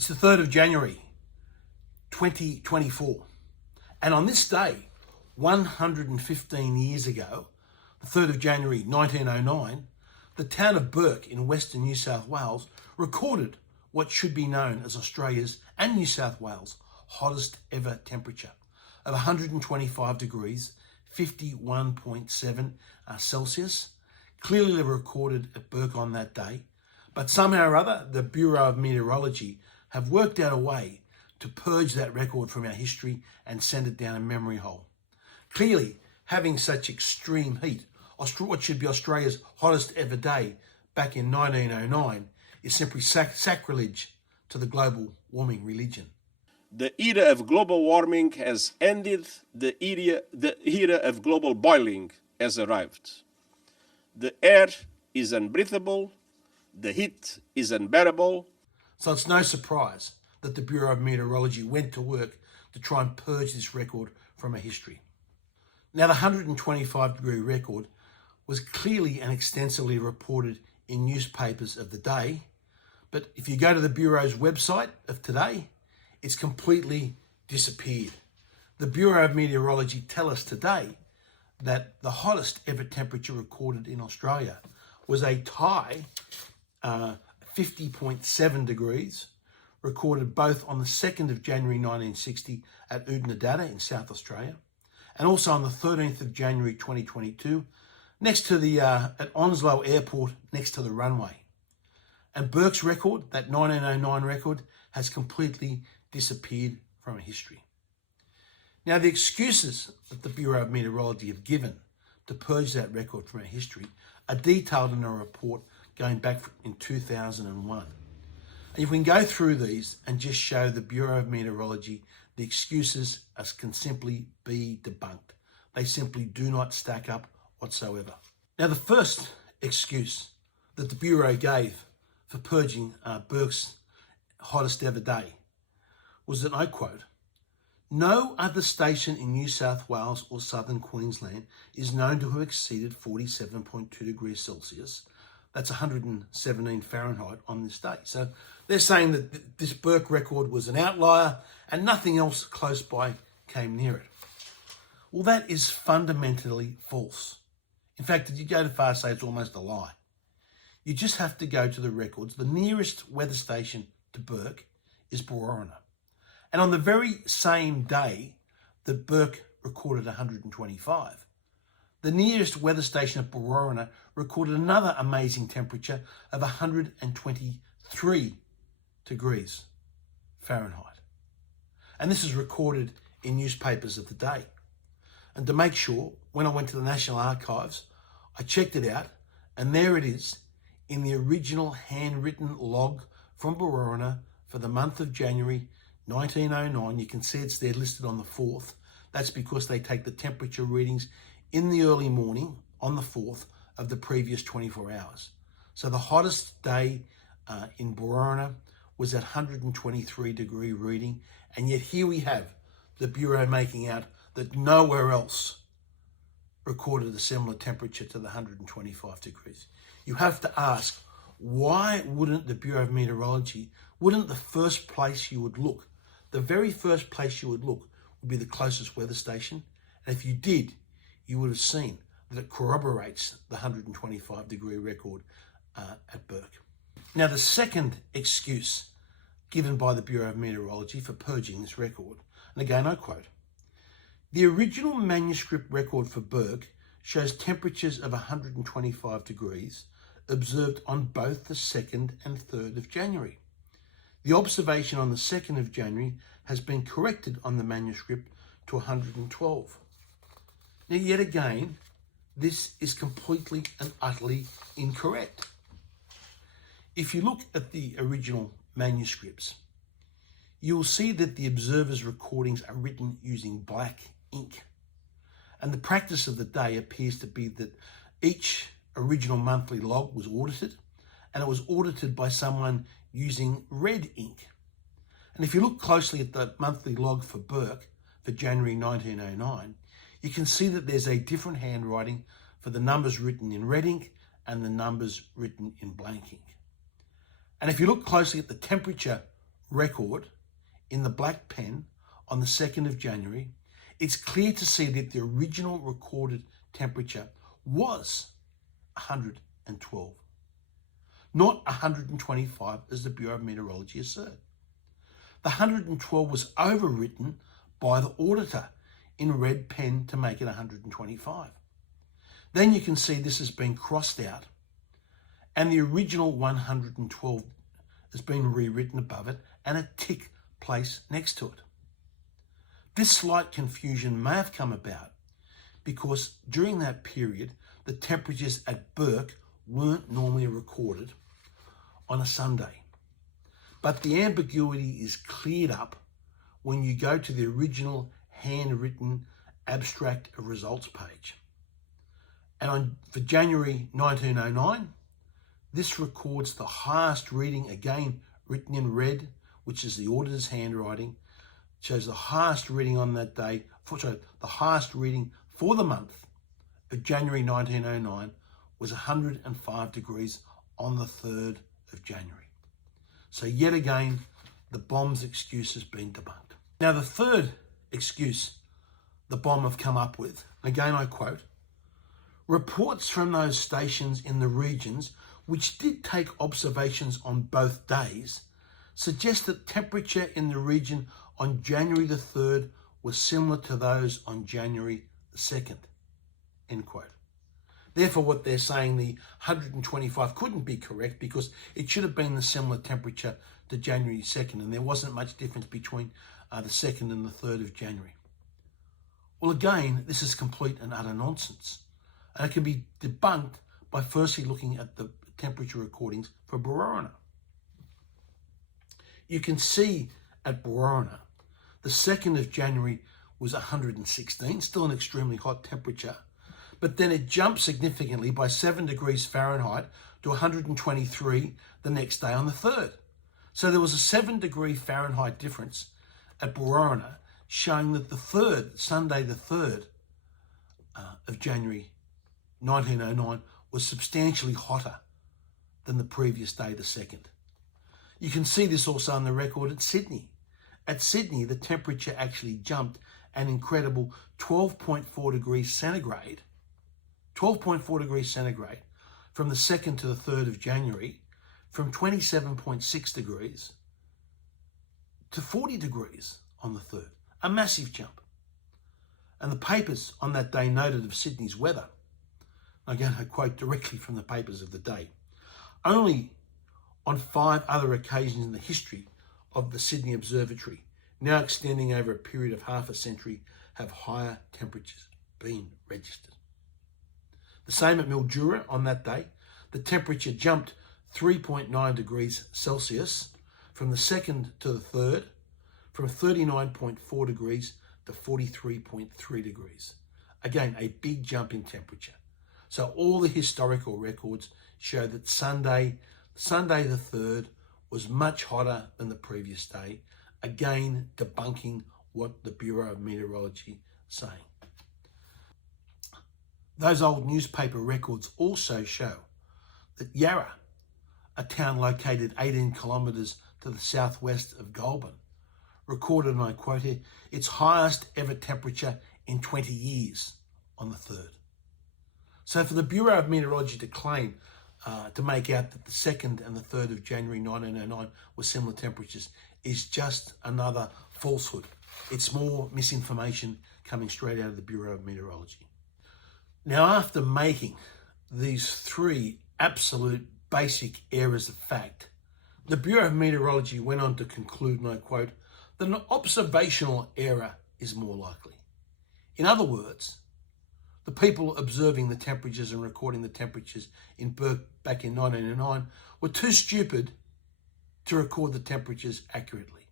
It's the 3rd of January, 2024. And on this day, 115 years ago, the 3rd of January 1909, the town of Burke in Western New South Wales recorded what should be known as Australia's and New South Wales' hottest ever temperature of 125 degrees, 51.7 Celsius. Clearly recorded at Burke on that day, but somehow or other, the Bureau of Meteorology have worked out a way to purge that record from our history and send it down a memory hole. Clearly, having such extreme heat, what should be Australia's hottest ever day back in 1909, is simply sacrilege to the global warming religion. The era of global warming has ended, the era of global boiling has arrived. The air is unbreathable, the heat is unbearable. So it's no surprise that the Bureau of Meteorology went to work to try and purge this record from our history. Now, the 125-degree record was clearly and extensively reported in newspapers of the day, but if you go to the Bureau's website of today, it's completely disappeared. The Bureau of Meteorology tell us today that the hottest ever temperature recorded in Australia was a tie, 50.7 degrees, recorded both on the 2nd of January 1960 at Oodnadatta in South Australia, and also on the 13th of January 2022, next to the at Onslow Airport, next to the runway. And Burke's record, that 1909 record, has completely disappeared from our history. Now, the excuses that the Bureau of Meteorology have given to purge that record from our history are detailed in a report going back in 2001. And if we can go through these and just show the Bureau of Meteorology the excuses can simply be debunked. They simply do not stack up whatsoever. Now, the first excuse that the Bureau gave for purging Burke's hottest ever day was that, I quote, "No other station in New South Wales or southern Queensland is known to have exceeded 47.2 degrees Celsius. That's 117 Fahrenheit on this day." So they're saying that this Burke record was an outlier and nothing else close by came near it. Well, that is fundamentally false. In fact, if you go too far, say it's almost a lie. You just have to go to the records. The nearest weather station to Burke is Bowen. And on the very same day that Burke recorded 125, the nearest weather station at Bowen recorded another amazing temperature of 123 degrees Fahrenheit. And this is recorded in newspapers of the day. And to make sure, when I went to the National Archives, I checked it out, and there it is in the original handwritten log from Bowen for the month of January 1909. You can see it's there listed on the 4th. That's because they take the temperature readings in the early morning on the 4th of the previous 24 hours. So the hottest day in Bowen was at 123 degree reading, and yet here we have the Bureau making out that nowhere else recorded a similar temperature to the 125 degrees. You have to ask, why wouldn't the Bureau of Meteorology, wouldn't the first place you would look, the very first place you would look would be the closest weather station? And if you did, you would have seen that it corroborates the 125 degree record at Burke. Now, the second excuse given by the Bureau of Meteorology for purging this record, and again I quote, "The original manuscript record for Burke shows temperatures of 125 degrees observed on both the 2nd and 3rd of January. The observation on the 2nd of January has been corrected on the manuscript to 112. Now, yet again, this is completely and utterly incorrect. If you look at the original manuscripts, you will see that the observers' recordings are written using black ink. And the practice of the day appears to be that each original monthly log was audited, and it was audited by someone using red ink. And if you look closely at the monthly log for Burke for January 1909, you can see that there's a different handwriting for the numbers written in red ink and the numbers written in blank ink. And if you look closely at the temperature record in the black pen on the 2nd of January, it's clear to see that the original recorded temperature was 112, not 125 as the Bureau of Meteorology assert. The 112 was overwritten by the auditor in red pen to make it 125. Then you can see this has been crossed out and the original 112 has been rewritten above it and a tick placed next to it. This slight confusion may have come about because during that period, the temperatures at Bourke weren't normally recorded on a Sunday. But the ambiguity is cleared up when you go to the original handwritten abstract of results page. And for January 1909, this records the highest reading, again written in red, which is the auditor's handwriting, shows the highest reading on that day, the highest reading for the month of January 1909 was 105 degrees on the 3rd of January. So yet again, the bomb's excuse has been debunked. Now the third excuse the bomb have come up with, again I quote, reports from those stations in the regions which did take observations on both days suggest that temperature in the region on January the 3rd was similar to those on January the 2nd, end quote. Therefore, what they're saying, the 125 couldn't be correct because it should have been the similar temperature to January 2nd, and there wasn't much difference between the 2nd and the 3rd of January. Well, again, this is complete and utter nonsense, and it can be debunked by firstly looking at the temperature recordings for Berowra. You can see at Berowra, the 2nd of January was 116, still an extremely hot temperature, but then it jumped significantly by 7 degrees Fahrenheit to 123 the next day on the 3rd. So there was a 7-degree Fahrenheit difference at Berowra, showing that the 3rd, Sunday the 3rd of January 1909, was substantially hotter than the previous day, the 2nd. You can see this also on the record at Sydney. At Sydney, the temperature actually jumped an incredible 12.4 degrees centigrade, 12.4 degrees centigrade from the 2nd to the 3rd of January, from 27.6 degrees to 40 degrees on the 3rd, a massive jump. And the papers on that day noted of Sydney's weather, again I quote directly from the papers of the day, only on 5 other occasions in the history of the Sydney Observatory, now extending over a period of half a century, have higher temperatures been registered. The same at Mildura on that day, the temperature jumped 3.9 degrees Celsius from the 2nd to the 3rd, from 39.4 degrees to 43.3 degrees. Again, a big jump in temperature. So all the historical records show that Sunday the 3rd was much hotter than the previous day, again debunking what the Bureau of Meteorology is saying. Those old newspaper records also show that Yarra, a town located 18 kilometres to the southwest of Goulburn, recorded, and I quote here, its highest ever temperature in 20 years on the 3rd. So for the Bureau of Meteorology to claim to make out that the 2nd and the 3rd of January 1909 were similar temperatures is just another falsehood. It's more misinformation coming straight out of the Bureau of Meteorology. Now, after making these 3 absolute basic errors of fact, the Bureau of Meteorology went on to conclude, and I quote, that an observational error is more likely. In other words, the people observing the temperatures and recording the temperatures in Bourke back in 1909 were too stupid to record the temperatures accurately.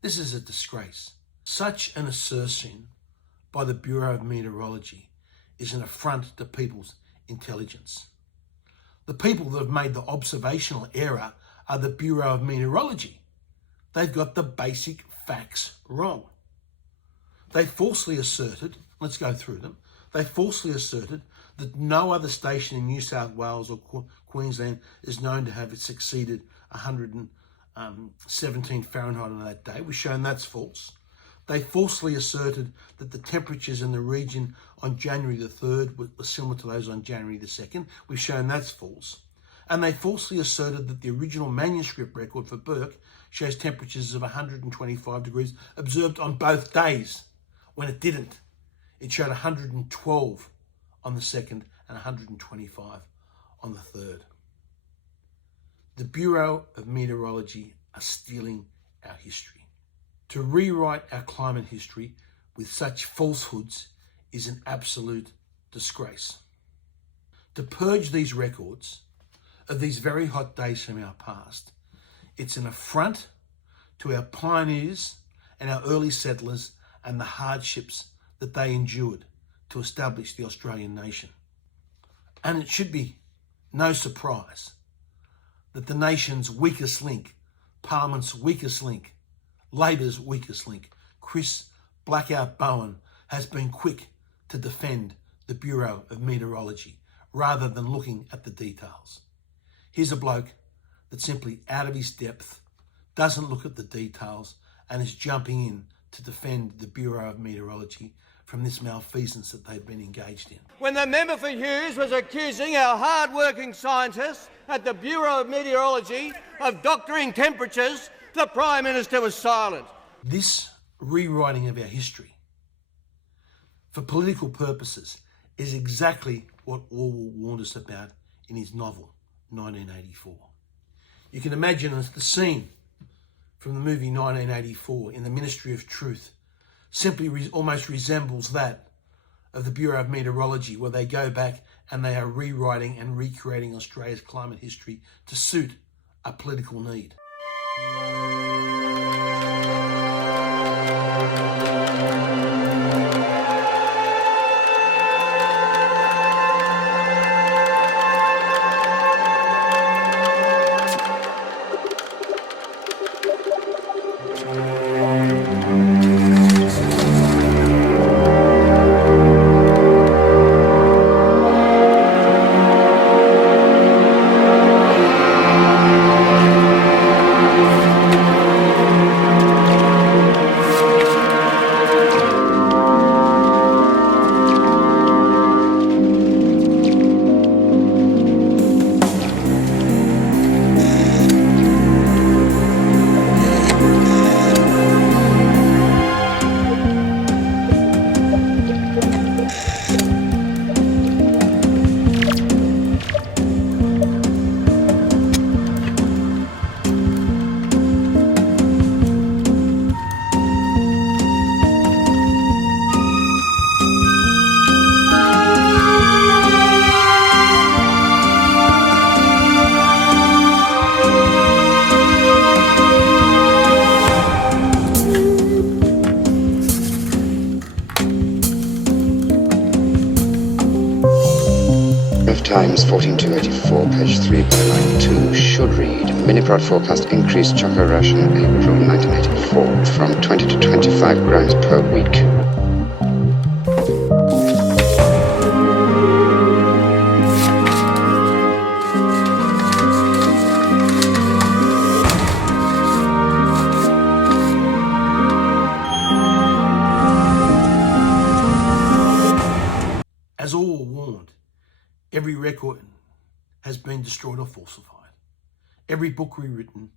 This is a disgrace. Such an assertion by the Bureau of Meteorology is an affront to people's intelligence. The people that have made the observational error are the Bureau of Meteorology. They've got the basic facts wrong. They falsely asserted, let's go through them, they falsely asserted that no other station in New South Wales or Queensland is known to have succeeded 100 17 Fahrenheit on that day. We've shown that's false. They falsely asserted that the temperatures in the region on January the 3rd were similar to those on January the 2nd. We've shown that's false. And they falsely asserted that the original manuscript record for Burke shows temperatures of 125 degrees observed on both days, when it didn't. It showed 112 on the 2nd and 125 on the 3rd. The Bureau of Meteorology are stealing our history. To rewrite our climate history with such falsehoods is an absolute disgrace. To purge these records of these very hot days from our past, it's an affront to our pioneers and our early settlers and the hardships that they endured to establish the Australian nation. And it should be no surprise that the nation's weakest link, Parliament's weakest link, Labor's weakest link, Chris Blackout Bowen, has been quick to defend the Bureau of Meteorology rather than looking at the details. Here's a bloke that's simply out of his depth, doesn't look at the details, and is jumping in to defend the Bureau of Meteorology from this malfeasance that they've been engaged in. When the member for Hughes was accusing our hard-working scientists at the Bureau of Meteorology of doctoring temperatures, the Prime Minister was silent. This rewriting of our history for political purposes is exactly what Orwell warned us about in his novel, 1984. You can imagine the scene from the movie 1984 in the Ministry of Truth simply almost resembles that of the Bureau of Meteorology, where they go back and they are rewriting and recreating Australia's climate history to suit a political need. Times 14284, page 3 by line 2 should read: Mini-prod forecast increased chocolate ration April 1984 from 20 to 25 grams per week. As all warned, every record has been destroyed or falsified. Every book rewritten,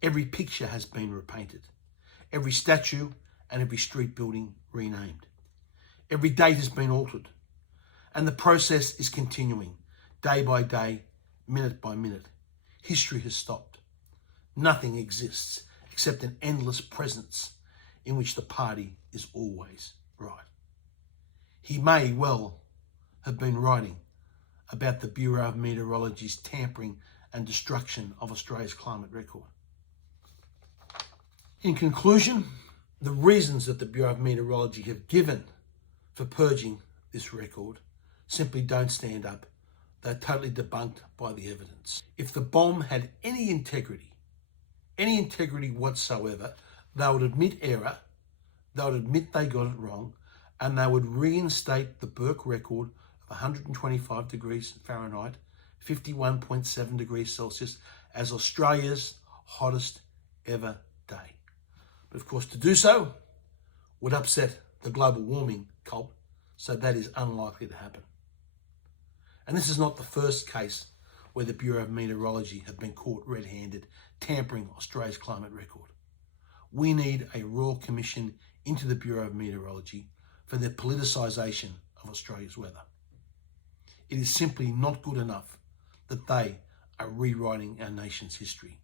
every picture has been repainted. Every statue and every street building renamed. Every date has been altered. And the process is continuing, day by day, minute by minute. History has stopped. Nothing exists except an endless presence in which the party is always right. He may well have been writing about the Bureau of Meteorology's tampering and destruction of Australia's climate record. In conclusion, the reasons that the Bureau of Meteorology have given for purging this record simply don't stand up. They're totally debunked by the evidence. If the bomb had any integrity whatsoever, they would admit error, they would admit they got it wrong, and they would reinstate the Burke record of 125 degrees Fahrenheit, 51.7 degrees Celsius as Australia's hottest ever day. But of course, to do so would upset the global warming cult, so that is unlikely to happen. And this is not the first case where the Bureau of Meteorology have been caught red-handed tampering Australia's climate record. We need a royal commission into the Bureau of Meteorology for their politicisation of Australia's weather. It is simply not good enough that they are rewriting our nation's history.